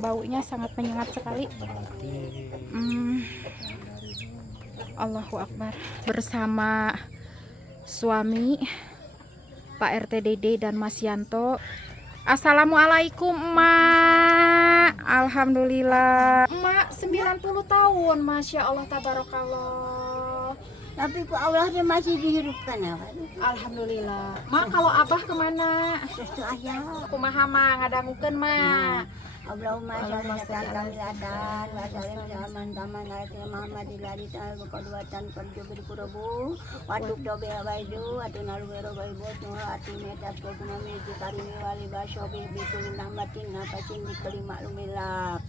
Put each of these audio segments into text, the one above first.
baunya sangat menyengat sekali. Allahu Akbar. Bersama suami Pak RT Dede dan Mas Yanto. Assalamualaikum Emak. Alhamdulillah. Emak 90 tahun, Masya Allah, tabarakallah. Tapi ku Allah dia masih dihidupkan ya Pak. Alhamdulillah. Mak, kalau Abah kemana? Sustu ayah. Kumaha Mak, ngadangukeun Mak. Allahumma sholli ala sayyidina wa sallim zaman zaman ayat Muhammad ilali ta'ala berkeduatan perjubi kurabu waduk dobe waidu atau naluero baibot no ati metat kogunami dikarimi wali basyobi bitul namatin napasin di kelima lumilap.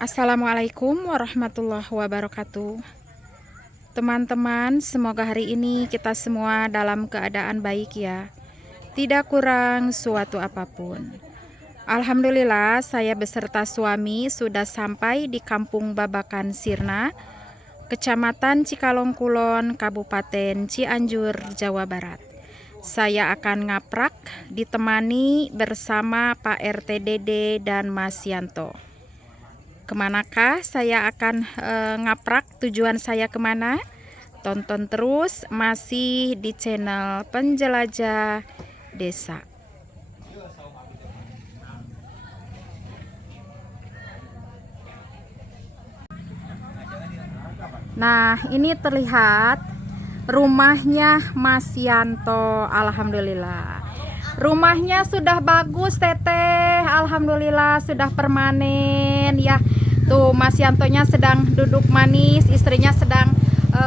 Assalamualaikum warahmatullahi wabarakatuh. Teman-teman, semoga hari ini kita semua dalam keadaan baik ya. Tidak kurang suatu apapun. Alhamdulillah, saya beserta suami sudah sampai di Kampung Babakan Sirna, Kecamatan Cikalong Kulon, Kabupaten Cianjur, Jawa Barat. Saya akan ngaprak ditemani bersama Pak RT Dede dan Mas Yanto. Kemanakah saya akan ngaprak, tujuan saya kemana? Tonton terus, masih di channel Penjelajah Desa. Nah, ini terlihat rumahnya Mas Yanto. Alhamdulillah, rumahnya sudah bagus Teteh. Alhamdulillah sudah permanen ya. Tuh Mas Yantonya sedang duduk manis, istrinya sedang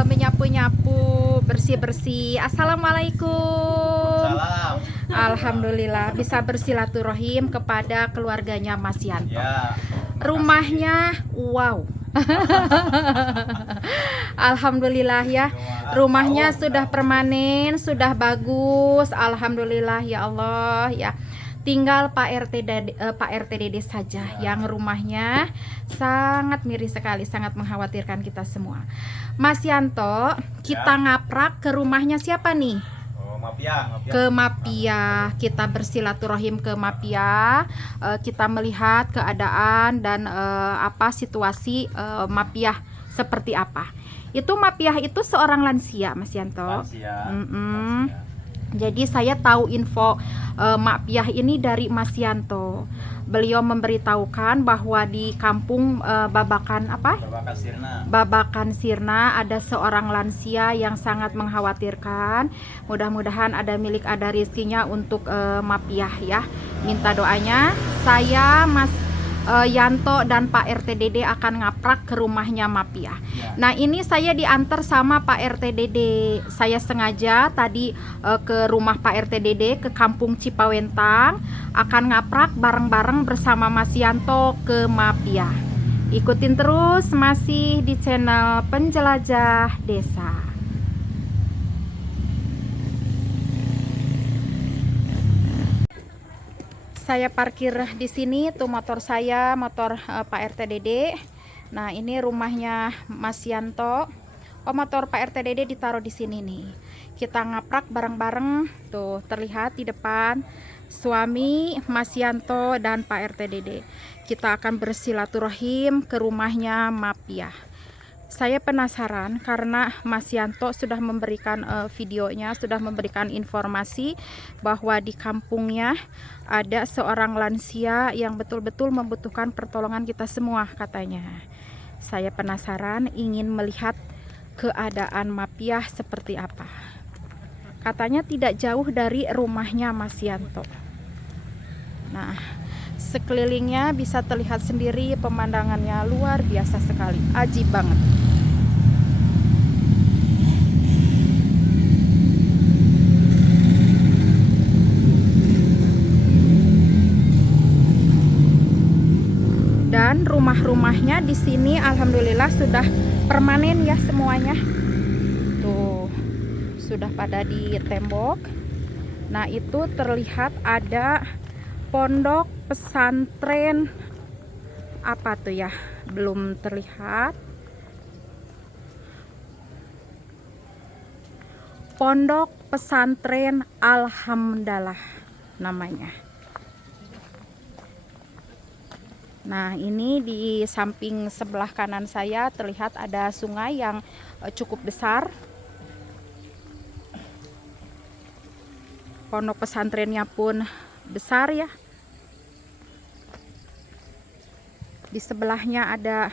menyapu-nyapu, bersih-bersih. Assalamualaikum. Salam. Alhamdulillah bisa bersilaturahim kepada keluarganya Mas Yanto. Ya. Rumahnya wow. Alhamdulillah ya. Rumahnya sudah permanen, sudah bagus. Alhamdulillah ya Allah ya. Tinggal Pak RT Dede saja yang rumahnya sangat miris sekali, sangat mengkhawatirkan kita semua. Mas Yanto, kita ngaprak ke rumahnya siapa nih? Oh, Mapia. Ke Mapia. Kita bersilaturahim ke Mapia. Kita melihat keadaan dan apa situasi Mapia seperti apa. Itu Mapia itu seorang lansia, Mas Yanto. Lansia. Jadi saya tahu info Mak Piah ini dari Mas Yanto. Beliau memberitahukan bahwa di kampung Babakan apa? Babakan Sirna. Babakan Sirna ada seorang lansia yang sangat mengkhawatirkan. Mudah-mudahan ada rizkinya untuk Mak Piah ya. Minta doanya. Saya Mas Yanto dan Pak RT Dede akan ngaprak ke rumahnya Mapia. Ya. Nah ini saya diantar sama Pak RT Dede. Saya sengaja tadi ke rumah Pak RT Dede ke Kampung Cipawentang, akan ngaprak bareng-bareng bersama Mas Yanto ke Mapia. Ikutin terus masih di channel Penjelajah Desa. Saya parkir di sini tuh motor saya, motor Pak RT Dede. Nah, ini rumahnya Mas Yanto. Oh, motor Pak RT Dede ditaruh di sini nih. Kita ngaprak bareng-bareng. Tuh, terlihat di depan suami Mas Yanto dan Pak RT Dede. Kita akan bersilaturahim ke rumahnya Mapia. Saya penasaran karena Mas Yanto sudah memberikan videonya, sudah memberikan informasi bahwa di kampungnya ada seorang lansia yang betul-betul membutuhkan pertolongan kita semua katanya. Saya penasaran, ingin melihat keadaan Mapia seperti apa. Katanya tidak jauh dari rumahnya Mas Yanto. Nah, sekelilingnya bisa terlihat sendiri, pemandangannya luar biasa sekali, ajib banget. Dan rumah-rumahnya di sini alhamdulillah sudah permanen ya semuanya. Tuh, sudah pada di tembok. Nah, itu terlihat ada pondok pesantren apa tuh ya? Belum terlihat. Pondok pesantren Alhamdulillah namanya. Nah, ini di samping sebelah kanan saya terlihat ada sungai yang cukup besar. Pondok pesantrennya pun besar ya. Di sebelahnya ada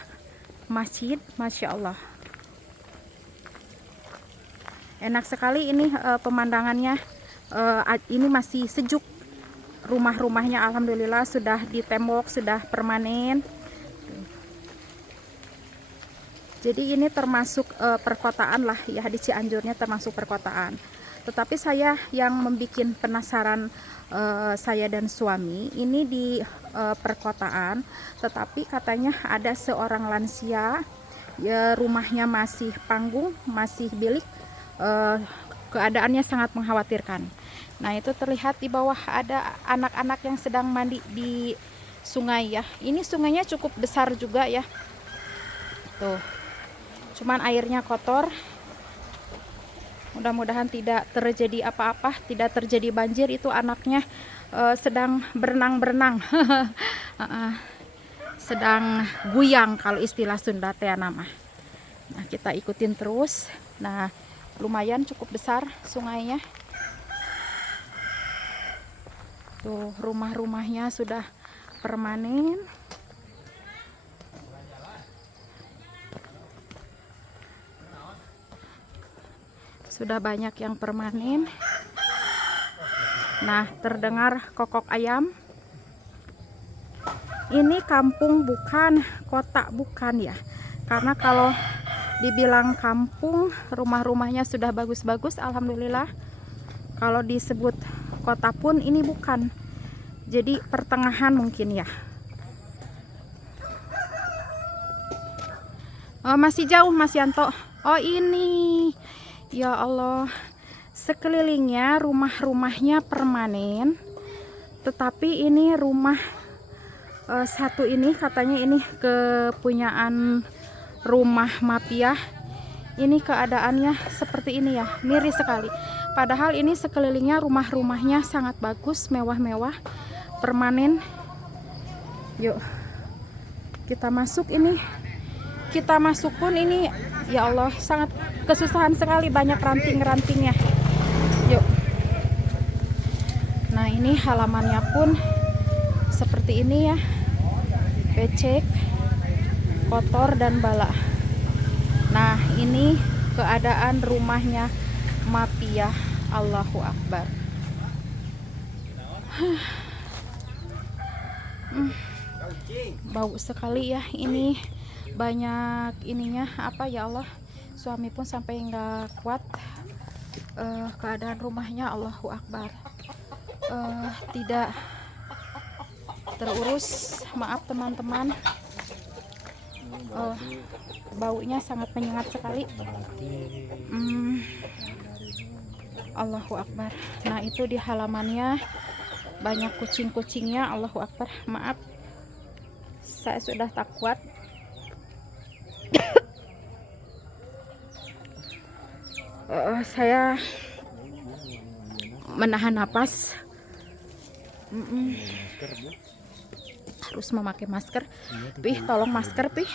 masjid, Masya Allah. Enak sekali ini pemandangannya. Ini masih sejuk. Rumah-rumahnya alhamdulillah sudah ditembok, sudah permanen. Jadi ini termasuk perkotaan lah ya, di Cianjurnya termasuk perkotaan. Tetapi saya yang membuat penasaran, saya dan suami ini di perkotaan, tetapi katanya ada seorang lansia ya, rumahnya masih panggung, masih bilik, keadaannya sangat mengkhawatirkan. Nah, itu terlihat di bawah ada anak-anak yang sedang mandi di sungai ya. Ini sungainya cukup besar juga ya. Tuh. Cuman airnya kotor. Mudah-mudahan tidak terjadi apa-apa, tidak terjadi banjir. Itu anaknya sedang berenang-berenang. Sedang guyang kalau istilah Sunda teh nama. Nah, kita ikutin terus. Nah, lumayan cukup besar sungainya. Tuh, rumah-rumahnya sudah permanen. Sudah banyak yang permanen. Nah, terdengar kokok ayam. Ini kampung bukan kota, bukan ya. Karena kalau dibilang kampung, rumah-rumahnya sudah bagus-bagus alhamdulillah. Kalau disebut kota pun ini bukan. Jadi pertengahan mungkin ya. Oh, masih jauh Mas Yanto. Oh, ini. Ya Allah. Sekelilingnya rumah-rumahnya permanen. Tetapi ini rumah satu ini katanya ini kepunyaan rumah mafiah. Ini keadaannya seperti ini ya. Miris sekali. Padahal ini sekelilingnya rumah-rumahnya sangat bagus, mewah-mewah, permanen. Yuk, kita masuk ini. Kita masuk pun ini, ya Allah, sangat kesusahan sekali, banyak ranting-rantingnya. Yuk. Nah, ini halamannya pun seperti ini ya. Becek, kotor dan bala. Nah, ini keadaan rumahnya mafiah. Allahu Akbar. Bau sekali ya, ini banyak ininya apa ya Allah. Suami pun sampai nggak kuat keadaan rumahnya. Allahu Akbar. Tidak terurus, maaf teman-teman. Baunya sangat menyengat sekali. Allahu Akbar. Nah, itu di halamannya banyak kucing-kucingnya. Allahu Akbar. Maaf, saya sudah tak kuat. Saya menahan napas. Harus memakai masker. Pih, tolong masker, Pih.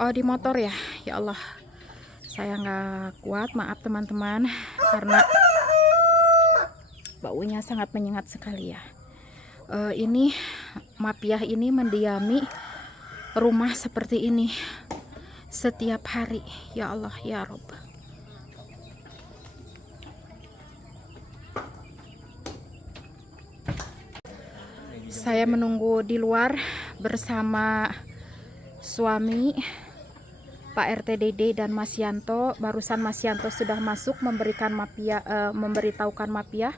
Oh, di motor ya. Ya Allah, saya nggak kuat, maaf teman-teman, karena baunya sangat menyengat sekali ya. Ini mafiah ini mendiami rumah seperti ini setiap hari. Ya Allah, ya Rob. Saya menunggu di luar bersama suami Pak RT Dede dan Mas Yanto. Barusan Mas Yanto sudah masuk memberikan mapia, memberitahukan mapia.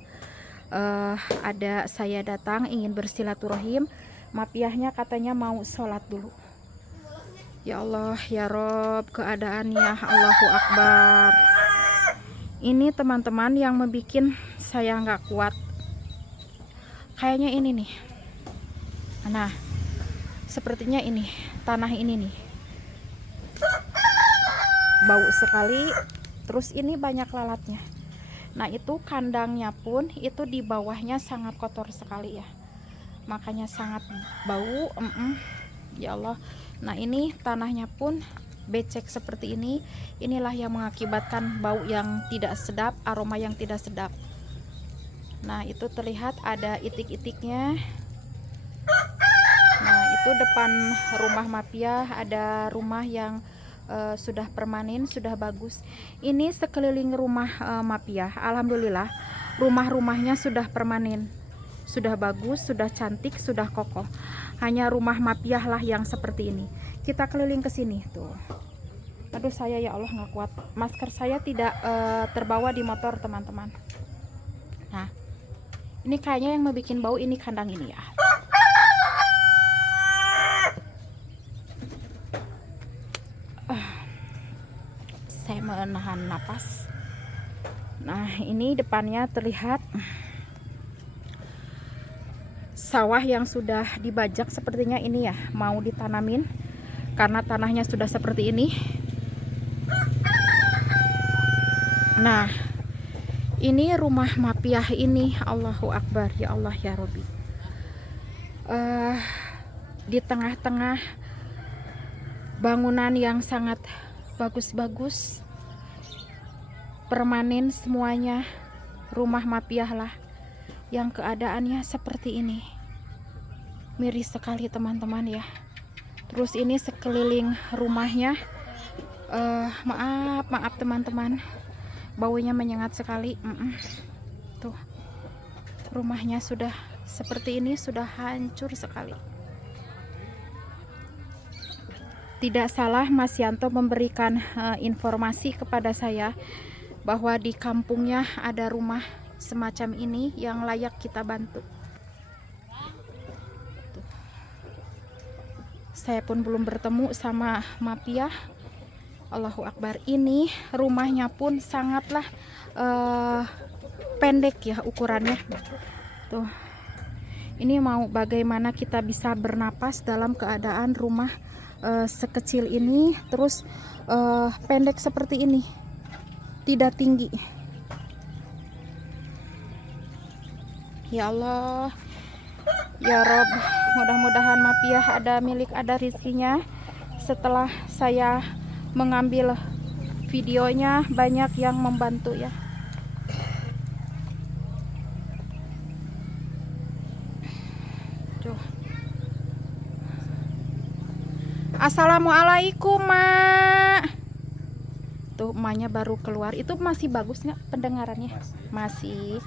Ada saya datang ingin bersilaturahim. Mapiahnya katanya mau sholat dulu. Ya Allah, ya Rob, keadaannya Allahu Akbar. Ini teman-teman yang membuat saya nggak kuat. Kayaknya ini nih. Nah, sepertinya ini tanah ini nih. Bau sekali, terus ini banyak lalatnya. Nah, itu kandangnya pun itu di bawahnya sangat kotor sekali ya, makanya sangat bau. Ya Allah. Nah, ini tanahnya pun becek seperti ini. Inilah yang mengakibatkan bau yang tidak sedap, aroma yang tidak sedap. Nah, itu terlihat ada itik-itiknya. Nah, itu depan rumah mapia ada rumah yang sudah permanen, sudah bagus. Ini sekeliling rumah mapia, alhamdulillah rumah-rumahnya sudah permanen, sudah bagus, sudah cantik, sudah kokoh. Hanya rumah mapia lah yang seperti ini. Kita keliling ke sini tuh. Aduh, saya ya Allah nggak kuat. Masker saya tidak terbawa di motor teman-teman. Nah, ini kayaknya yang membuat bau ini kandang ini ya. Saya menahan napas. Nah, ini depannya terlihat sawah yang sudah dibajak sepertinya ini ya, mau ditanamin karena tanahnya sudah seperti ini. Nah, ini rumah mapiah ini, Allahu Akbar, ya Allah ya Robbi. Di tengah-tengah bangunan yang sangat bagus-bagus, permanen semuanya, rumah mapiah lah yang keadaannya seperti ini. Miris sekali teman-teman ya. Terus ini sekeliling rumahnya, maaf teman-teman, baunya menyengat sekali. Tuh, rumahnya sudah seperti ini, sudah hancur sekali. Tidak salah Mas Yanto memberikan informasi kepada saya bahwa di kampungnya ada rumah semacam ini yang layak kita bantu. Tuh. Saya pun belum bertemu sama mapia. Allahu Akbar. Ini rumahnya pun sangatlah pendek ya ukurannya. Tuh. Ini mau bagaimana kita bisa bernapas dalam keadaan rumah sekecil ini, terus pendek seperti ini, tidak tinggi. Ya Allah, ya Rob, mudah-mudahan mapiah ada milik, ada rizkinya. Setelah saya mengambil videonya, banyak yang membantu ya. Tuh. Assalamualaikum, Mak. Tuh, emaknya baru keluar. Itu masih bagus nggak pendengarannya? Masih.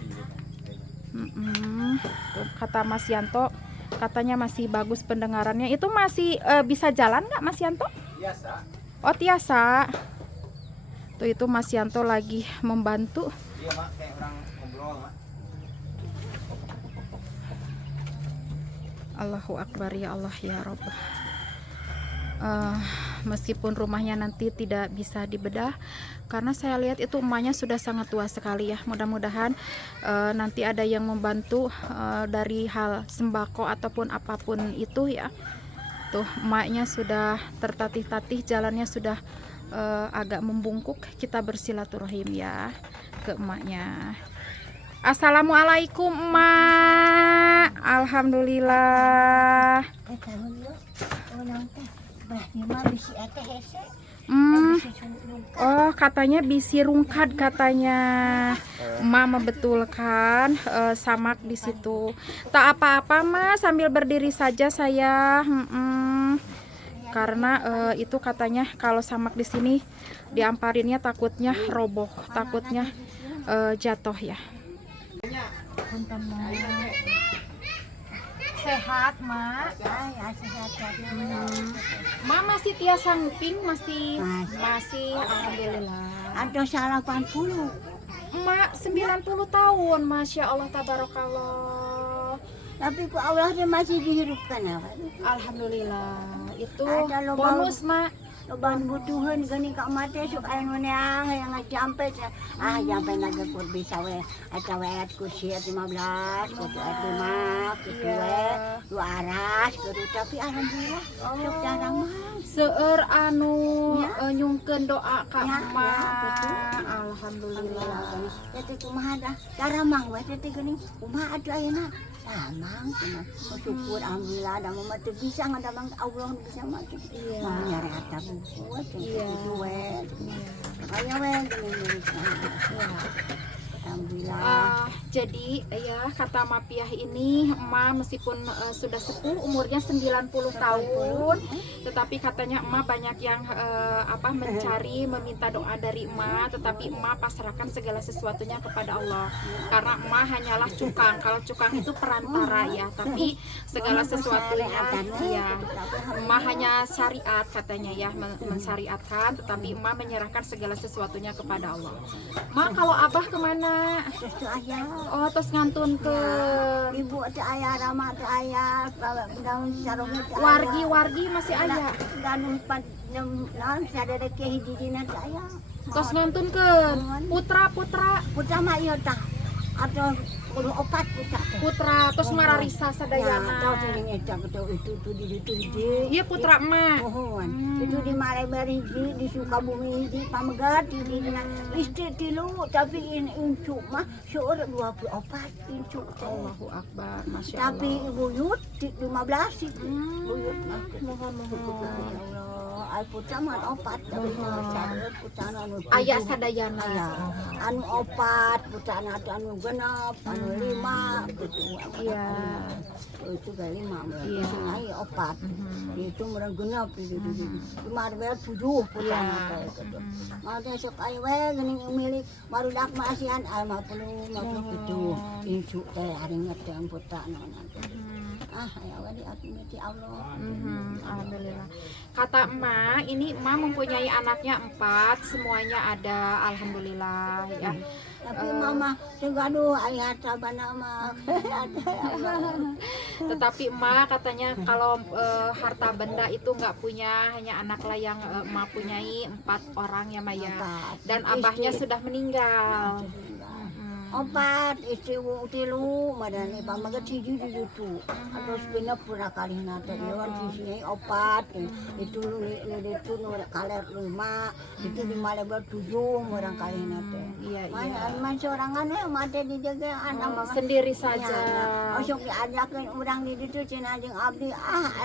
Tuh, kata Mas Yanto, katanya masih bagus pendengarannya. Itu masih bisa jalan nggak Mas Yanto? Biasa. Oh, tiasa. Tuh, itu Mas Yanto lagi membantu. Iya, Mak, kayak orang ngobrol, Mak. Allahu Akbar, ya Allah ya Rob. Meskipun rumahnya nanti tidak bisa dibedah, karena saya lihat itu emaknya sudah sangat tua sekali ya. Mudah-mudahan nanti ada yang membantu dari hal sembako ataupun apapun itu ya. Tuh, emaknya sudah tertatih-tatih, jalannya sudah agak membungkuk. Kita bersilaturahim ya ke emaknya. Assalamualaikum, Emak. Alhamdulillah. Oh, katanya bisi rungkad katanya. Emak membetulkan samak di situ. Tak apa-apa, Mas, sambil berdiri saja saya. Karena itu katanya kalau samak di sini diamparinnya takutnya roboh, takutnya jatuh ya. sehat, Mak. Ya sehat-sehat. Ma masih tiasa nguping, masih Masih. alhamdulillah. Ada salah 80. Mak 90 tahun, Masya Allah tabarakallah. Tapi ku Allah dia masih dihidupkan apa? Alhamdulillah. Itu Ada lubang. bonus, Mak. Loban butuhan gani kak mati sok ayo menang yang jampe jampe naga kur bisa we ada we ku siat 15 ku tuh 5 ku we dua aras ku tapi alhamdulillah sok jarang mah Seueur anu nyungkeun doa ka Ya, emak. ya, betul. Alhamdulillah. tete kumaha dah cara mang we tete geuning kumaha atuh ayeuna mang cenah syukur alhamdulillah da mah teu bisa ngadamang Allah bisa mah Iya. mau nyari harta buat Iya. itu we aya we geuning alhamdulillah. Jadi ya kata Mapiah ini emak meskipun sudah sepuh umurnya 90 tahun, tetapi katanya emak banyak yang mencari meminta doa dari emak, tetapi emak pasrahkan segala sesuatunya kepada Allah. Karena emak hanyalah cukang. Kalau cukang itu perantara ya, tapi segala sesuatunya ya emak hanya syariat katanya ya, mensyariatkan, tetapi emak menyerahkan segala sesuatunya kepada Allah. Emak kalau abah kemana? Terus tuh ayah, Oh, terus ngantun ke ibu teh ayah, Rama teh ayah, daun sarungnya teh ayah. wargi masih ada. Dan empat naon sadere ke hiji dina teh ayah. Terus ngantun ke putra Putra mah ieu tah. Atau kudu opat putra teh. terus mararisa Tahu sadayana. sering eta betul itu di hiji. Iya putra emak. Pohon. Itu di Malebar hiji, di Sukabumi hiji, Pamegat di dina istri tilu tapi ini incu mah seueur 24 incu teh. Allahu Akbar, Masya Allah. Tapi buyut di 15 sih. Hmm, Buyut mah. mohon. Ya Allah, ai putra mah opat tapi sareur putra anu Ayah sadayana. aya. Anu opat putra anu genep, anu 5 gitu. Iya. Itu kali 5 Iya. sing ai opat. Mhm. Itu mereng genep di Marvel 7 putra Iya. teh gitu. Mhm. Mau teh sok ai we geuning milik barudak mah asihan 50 gitu. Incu teh hari ngeteng putra naon teh. Ya wadi aku ti Allah. Alhamdulillah. Kata emak, ini emak mempunyai anaknya 4, semuanya ada, alhamdulillah ya. Tapi mama segaduh ayah sabana mah. Tetapi emak katanya kalau harta benda itu nggak punya, hanya anak lah yang emak punyai 4 orang ya Maya. Dan abahnya sudah meninggal. Opat istri tilu madani pamagat hiji di ditu. Terus pindah pura kali nate iwan sisinya opat itu itu nu kaler 5 itu di Malebar 7 orang kali nate. Iya, Man sorangan we mate dijaga anak sendiri saja. Sok diajakeun urang di ditu cenah jeung abdi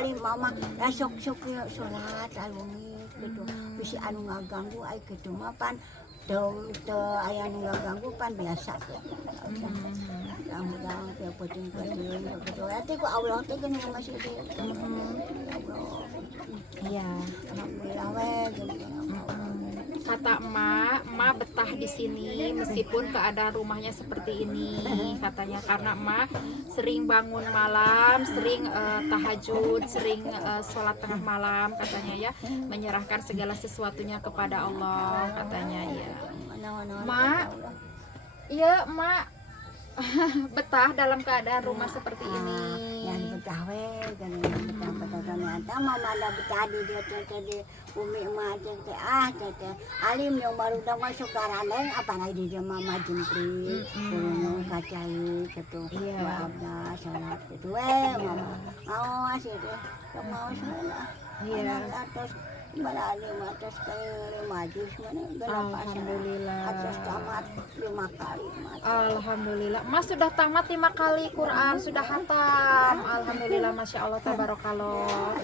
ali mama da sok salat alungi gitu. Bisi anu ngaganggu ai kitu mah pan teu aya nu ganggu pan biasa. Mudah-mudahan teu penting-penting begitu. Ati ku Allah teh geuning masih di. Iya. Alhamdulillah we Kata emak betah di sini meskipun keadaan rumahnya seperti ini katanya, karena emak sering bangun malam, sering tahajud, sering sholat tengah malam katanya ya, menyerahkan segala sesuatunya kepada Allah katanya ya. Mak, iya emak betah dalam keadaan rumah seperti ini. Yang betah we betah ternyata mama ada betah di dia teh umi emak teh teh alim yang baru dah masuk karaneng apa lagi di dia mama jemprit kurung kacai gitu. Abda salat gitu we mama mau asih deh mau salat. Iya atas balali atas kali majus mana berapa Alhamdulillah. atas tamat 5 kali Alhamdulillah, Mas sudah tamat 5 kali Quran, sudah hatam. Alhamdulillah, Masya Allah, tabarakallah.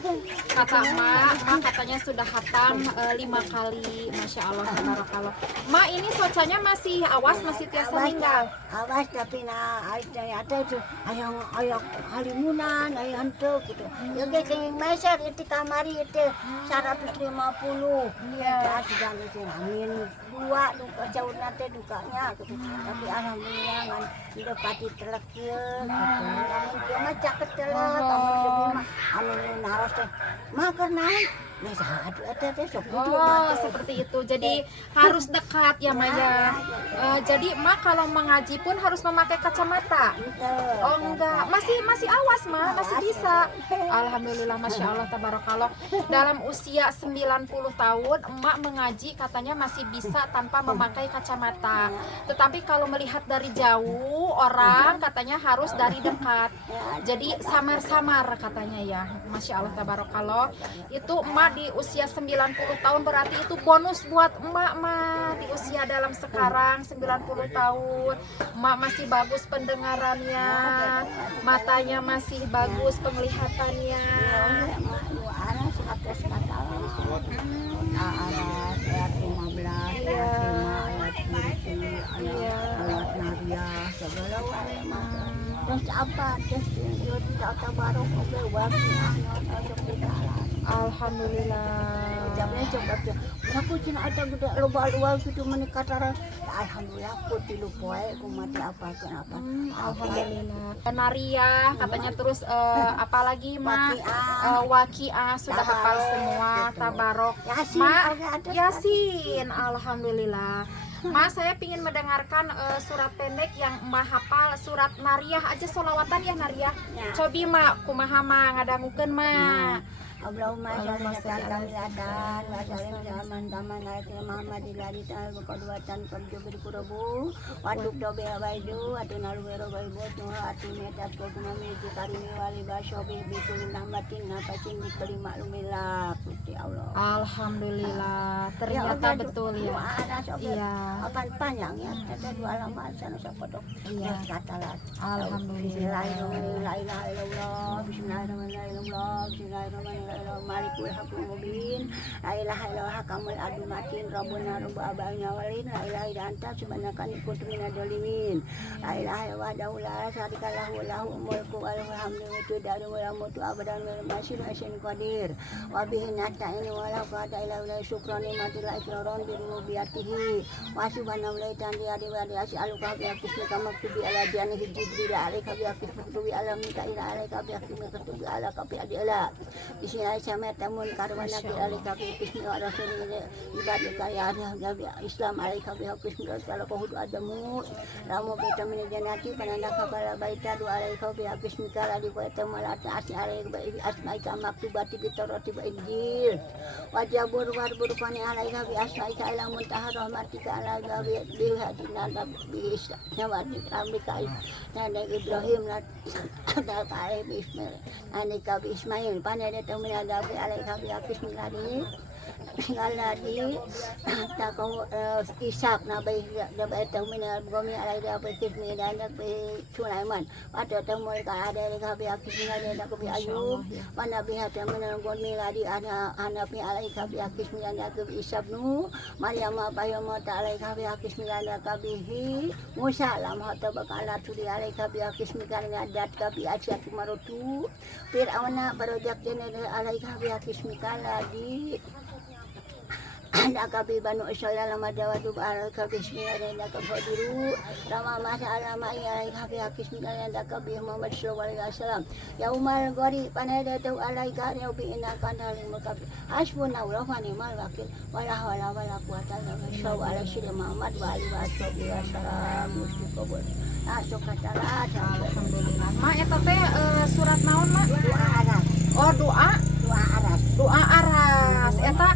Kata Mak katanya sudah hatam 5 kali, Masya Allah, tabarakallah. Mak ini socanya masih awas, masih tiasa meninggal. awas tapi ada itu ayah halimunan ayah henteu gitu ya ge kenging meser itu kamari itu 100 50. Iya. Ya sudah disiramin 2 duka jauh nanti dukanya gitu. Tapi alhamdulillah kan hidup pati telek ya gitu. Namun dia mah caket telek kamu sebi mah anu naros teh makan naon. Nah satu teh sok Oh, seperti itu. Jadi harus dekat ya, Maya. Jadi Mak kalau mengaji pun harus memakai kacamata. Oh enggak, masih awas Ma, masih bisa. Alhamdulillah, Masya Allah, tabarakallah. Dalam usia 90 tahun Emak mengaji katanya masih bisa tanpa memakai kacamata. Tetapi kalau melihat dari jauh orang katanya harus dari dekat. Jadi samar-samar katanya ya. Masya Allah, tabarakallah. Itu Emak di usia 90 tahun berarti itu bonus buat Emak mah di usia dalam sekarang 90 tahun. Emak masih bagus pendengarannya, matanya masih bagus penglihatannya. aras 100 kata aras ayat 15 Iya. ayat 5 Iya. ayat Naria segala macam. Terus apa? Terus dia tidak tabarok oke waktu untuk dikalah. Alhamdulillah. Jamnya coba tuh. Aku cina ada gede loba-loba gitu menikah cara. Alhamdulillah aku tilu poe aku mati apa kenapa. Alhamdulillah. Naria katanya terus apalagi Ma Waqiah sudah hafal semua, tabarok. Yasin Ma ada. Yasin, alhamdulillah. Ma, saya ingin mendengarkan surat pendek yang Mbak hafal, surat Nariyah aja solawatan ya Nariyah. Ya. Cobi Ma, kumaha Ma ngadangukeun Ma. Allahumma sholli ala sayyidina wa sallim zaman zaman ayat Muhammad ilari ta'al qadwatan perjubir kurabu wa dobe abaidu atuna luwero baibot no ati metat ko kumami karini wali basyobi bitul namatin napasin di kelima lumila Gusti Allah. Alhamdulillah, ternyata betul ya. Iya. Apa panjang ya? Ada 2 halaman sana sapodok. Iya. Katalah. Alhamdulillah. Bismillahirrahmanirrahim. Bismillahirrahmanirrahim. Malikul hakul mubin. La ilaha illallah hakamul adu matin. Rabbuna rabbu abaina walin. La ilaha illa anta subhanaka inni kuntu minadz dzalimin. La ilaha illallah la syarika lahu lahu mulku wa lahu hamdu wa tudaru wa mutu abadan wa masih asin qadir. Wa bihi nasta'inu wa la quwwata illa billah syukran nikmatil ikram bi rububiyatihi. Wa subhanahu wa ta'ala wa as'aluka bi ismika maktubi ala janihi jibril alaika bi maktubi ala mikail alaika bi maktubi ala kafi adila. Bismillah sama tamun karwana bi alaika bi bismillah rasulillah ibadika ya Islam alaika bi bismillah kalau kudu adamu ramu vitamin janati pananda kabala baita du alaika bi bismillah la di kota malata asy alaika bi asmaika maktubati bi taurat bi injil wajabur warbur pani alaika bi asmaika ila muntaha rahmatika alaika bi hadina bi nyawati amrika nanda Ibrahim la ada kare bismillah anika bi Ismail panada tamun ada bi alaika bi bismillah di ngaladi takau Ishak nabai dabai tamun gomi alaika bi bismillah dan bi Sulaiman pada tamun ka ada alaika bi bismillah dan bi Ayub mana bi tamun gomi ladi ada anabi alaika bi bismillah dan bi Ishak nu Maryam bayam ta alaika bi bismillah dan bi Musa lam hatta bakala tudi alaika bi bismillah dan dat ka bi asyat marutu Fir'auna barojak jene alaika bi bismillah ladi anda kabi banu Israel lama dawatu al kabi bismillah dan kabadiru rama masa alama ya kabi bismillah dan kabi Muhammad sallallahu alaihi wasallam yaumal ghari panada tu alaika ya bi inna kana lil mutabi hasbunallahu wa ni'mal wakil wala hawla wala quwata illa billah ala syirri Muhammad wa alihi wasallam musti kabul asok kata Alhamdulillah. Ma eta teh surat naon Ma? doa aras Oh, doa doa aras eta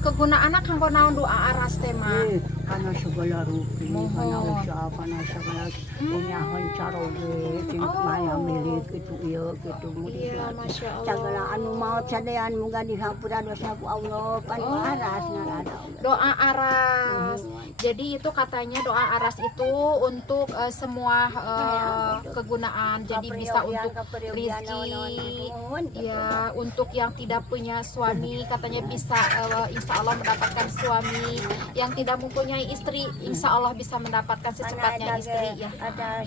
kegunaanna kanggo naon doa aras teh Ma? Karena segala rupi, Mohon. karena usaha, karena segala punya hancaro ge, maya milik gitu iya gitu Iya, Masya Allah. segala anu maut sadean muga dihampura dosa ku Allah pan aras narada Doa aras. Jadi itu katanya doa aras itu untuk semua kegunaan. Jadi bisa untuk rizki, ya untuk yang tidak punya suami katanya bisa insya Allah mendapatkan suami. Yang tidak mempunyai istri, insya Allah bisa mendapatkan secepatnya istri ya. ada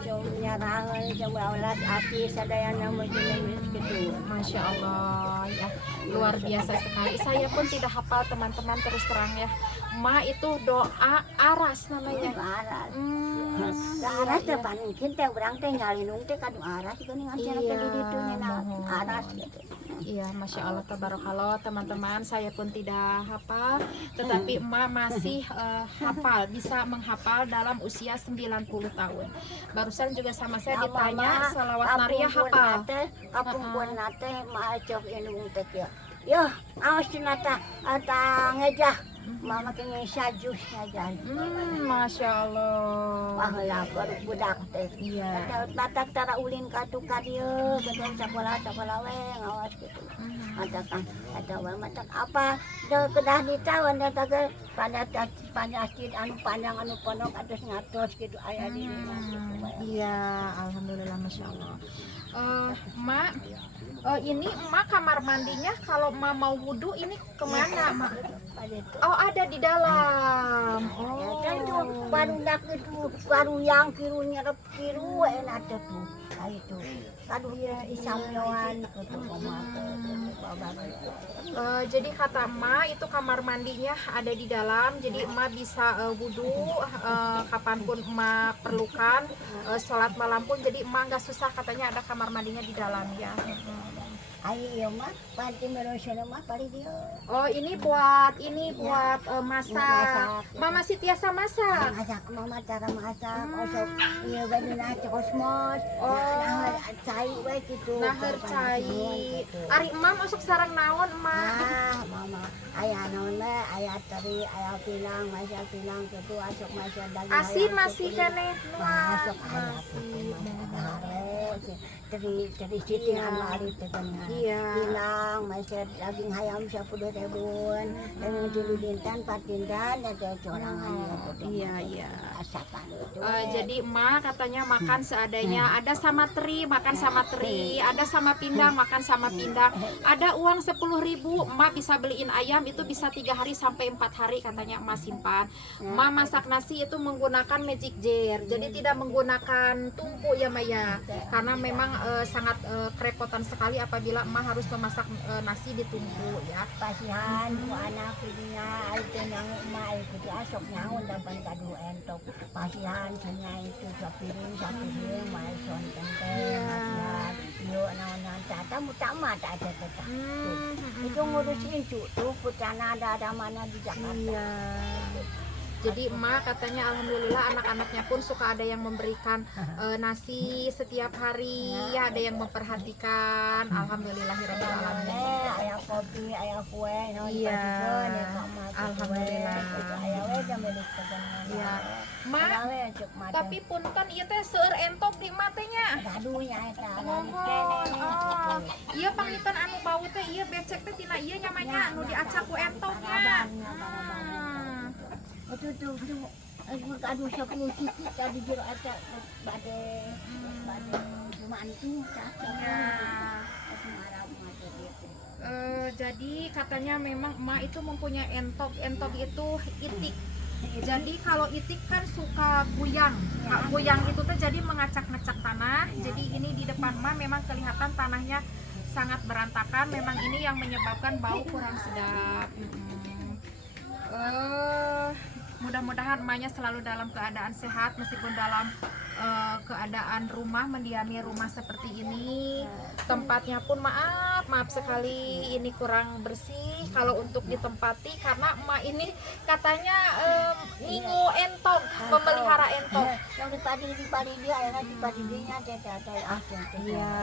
jauhnya rangan jauh aulat api sadean nama jenis gitu Masya Allah ya. luar biasa sekali. Saya pun tidak hafal teman-teman, terus terang ya. Ma itu doa aras namanya. Aras. Hmm, Aras iya, teh paningkeun teh urang teh nyalinung teh kadu aras geuning acara Iya, teh di ditu nya mohon. aras gitu. Iya, Masya Allah, tabarakallah teman-teman. Saya pun tidak hafal, tetapi emak masih hafal, bisa menghafal dalam usia 90 tahun. Barusan juga sama saya ditanya selawat Maria hafal. Kapungpun nate maacok indung teh ya. Yo, awas nata ata ngejah. Mama kenging sajus aja. Masya Allah. Baheula budak teh. Iya. Batak tara ulin ka tu ka dieu, gedeng sakola we ngawas gitu. Matakan ada we matak apa de kedah ditawan da tage pada panjang anu panjang anu pondok atas ngatos gitu aya di dieu. Iya, alhamdulillah, Masya Allah. Mak, ini emak kamar mandinya kalau emak mau wudhu ini kemana, Mak? Oh, ada di dalam. Ya kan tuh Oh. barudak itu baru yang kiru nyerep kiru enak tuh itu aduh ya isamloan gitu Jadi kata emak itu kamar mandinya ada di dalam, jadi emak bisa wudhu kapanpun emak perlukan, sholat malam pun jadi emak nggak susah, katanya ada kamar mandinya di dalam ya. ayo mah panti merosona mah pari dia Oh, ini buat masak. Masak. Mama si tiasa masak. masak mama cara masak osok iya badina kosmos Oh. nah cai we gitu Nahar cai. Ari emam masuk sarang naon emak. mama aya naon we aya teri aya pinang masak pinang gitu asok masak daging Asin ayam masih gitu. keneh. masuk aya Masih. teri siti Iya. anu ari teh geuning. Iya. Pinang masak daging ayam 10.000 dengan dilidintan patindan ada corangan gitu. Iya. Asapan itu. Jadi emak katanya makan seadanya. Ada sama teri, makan sama teri. Ada sama pindang, makan sama pindang. Ada uang 10.000, emak bisa beliin ayam itu bisa 3 hari sampai 4 hari katanya emak simpan. Emak masak nasi itu menggunakan magic jar. Jadi tidak menggunakan tungku ya Maya. Karena memang sangat kerepotan sekali apabila emak harus memasak nasi di tungku ya. Pasihan ku anak punya itu nang emak itu asok nyaun dapat kadu entok. Pasihan nya itu sapiring maison tenteng. Yo naon tata mutama tak ada tata. Itu ngurusin tuh pucana ada mana di Jakarta. Iya. Jadi emak katanya alhamdulillah anak-anaknya pun suka ada yang memberikan nasi setiap hari, ya ada yang memperhatikan. Alhamdulillahirabbil alamin. Ayah kopi, ayah kue, Iya. Alhamdulillah. Ayah we milik tegenan. Iya. Mak, tapi punten ieu teh seueur entok di matenya. gaduhnya eta. Mohon. Oh, ieu pangitan anu bau teh ieu becek teh tina ieu nyamanya anu diacak ku entoknya. Itu tuh aduh 10 ciki tadi jero eta bade cuma itu Jadi katanya memang emak itu mempunyai entok itu itik. Jadi kalau itik kan suka kuyang. Kuyang itu tuh jadi mengacak-ngacak tanah. Jadi ini di depan emak memang kelihatan tanahnya sangat berantakan. Memang ini yang menyebabkan bau kurang sedap. Mudah-mudahan emaknya selalu dalam keadaan sehat meskipun dalam keadaan mendiami rumah seperti ini. Tempatnya pun maaf sekali ini kurang bersih kalau untuk ditempati karena emak ini katanya ngingu entok, memelihara entok. Yang di padi dia akhirnya di padi dia iya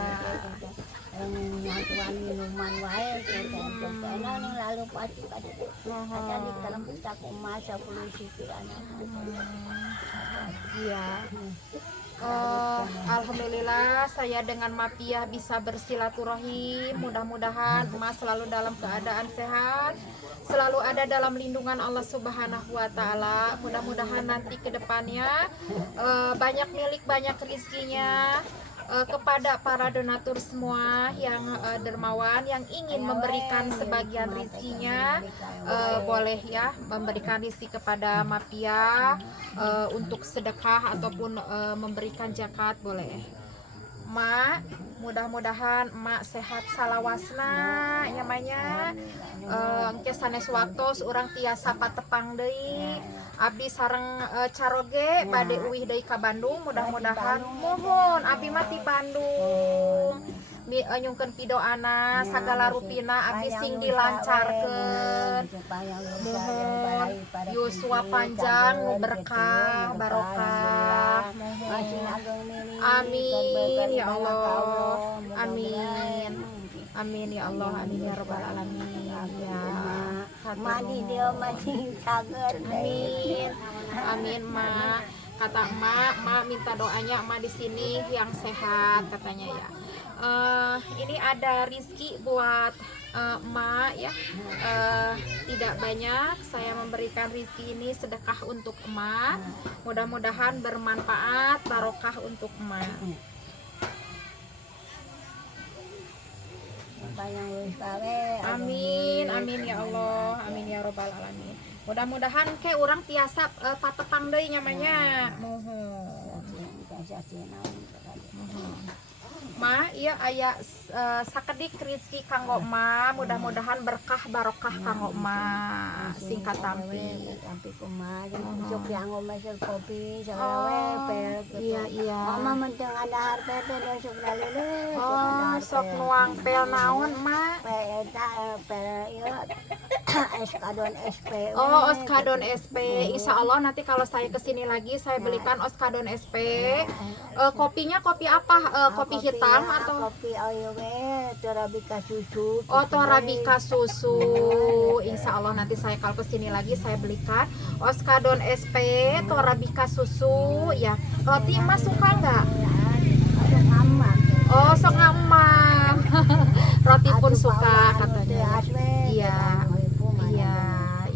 nyatuan minuman wae enak nih lalu padi ada di dalam kita kumas 10 siti anak Iya. Alhamdulillah saya dengan Mapia bisa bersilaturahim. Mudah-mudahan emak selalu dalam keadaan sehat, selalu ada dalam lindungan Allah Subhanahu wa taala. Mudah-mudahan nanti ke depannya banyak milik, banyak rezekinya. Kepada para donatur semua yang dermawan yang ingin memberikan sebagian rezekinya boleh ya memberikan rezeki kepada Mapia untuk sedekah ataupun memberikan zakat boleh. Mak, mudah-mudahan emak sehat salawasna nyamanya. Engke sanes waktos urang tiasa patepang deui. Abdi sareng caroge bade uwih deui ka Bandung, mudah-mudahan mohon abdi mah ti Bandung. Nyungkeun pidoana sagala rupina abdi sing dilancarkeun. Mohon yuswa panjang nu berkah barokah. Mohon. Amin ya Allah. Amin. Amin ya Allah. Amin ya rabbal alamin. Ya. Madi dia masih sagar. Amin. Amin, Mak. Kata emak minta doanya emak di sini yang sehat katanya ya. Ini ada rizki buat emak ya. Tidak banyak, saya memberikan rizki ini sedekah untuk emak. Mudah-mudahan bermanfaat, barokah untuk emak. Amin, amin ya Allah, amin ya robbal alamin. Mudah-mudahan ke orang tiasa patepang deui nyamanya. Mohon. Ma, iya aya sakedik rezeki kanggo ma, mudah-mudahan berkah barokah kanggo ma. Singkat tampi. Tampi kumaha sok yang masuk kopi segala we Iya. mama menteng ada harta teh dan sok lalele. Sok nuang pel naon, Ma? Eta pel ieu eskadon SP. Oskadon SP. Insya Allah nanti kalau saya kesini lagi saya belikan Oskadon SP. Kopinya kopi apa? Kopi hitam atau kopi ayo we Torabika susu. Torabika susu. Insya Allah nanti saya kalau kesini lagi saya belikan Oskadon SP, Torabika susu. Ya, roti Mas suka nggak? Sok ngamang. Roti pun suka katanya. Iya.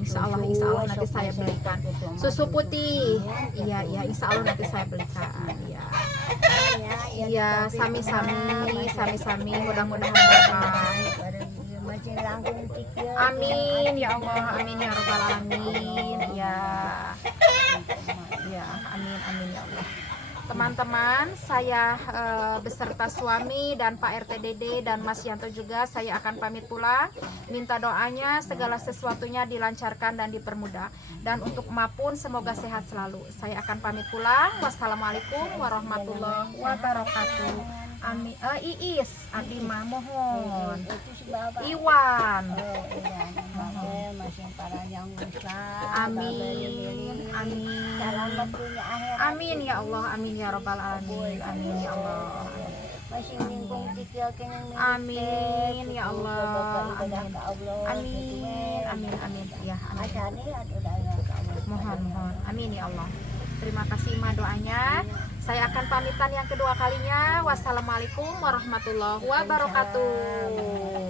Insya Allah nanti saya belikan susu putih. Iya, insya Allah nanti saya belikan. Iya, sami-sami, mudah-mudahan berkah. Amin ya Allah, amin ya rabbal alamin. Ya, amin ya Allah. Teman-teman, saya beserta suami dan Pak RT Dede dan Mas Yanto juga saya akan pamit pulang. Minta doanya segala sesuatunya dilancarkan dan dipermudah. Dan untuk emak pun semoga sehat selalu. Saya akan pamit pulang. Wassalamualaikum warahmatullahi wabarakatuh. Amin. Iis, Abdi mah mohon. Iwan. Amin. Amin ya Allah, amin ya rabbal alamin. Amin ya Allah. Amin ya Allah. Amin. Ya, mohon. Amin ya Allah. Terima kasih Ma doanya. Saya akan pamitan yang kedua kalinya. Wassalamualaikum warahmatullahi wabarakatuh.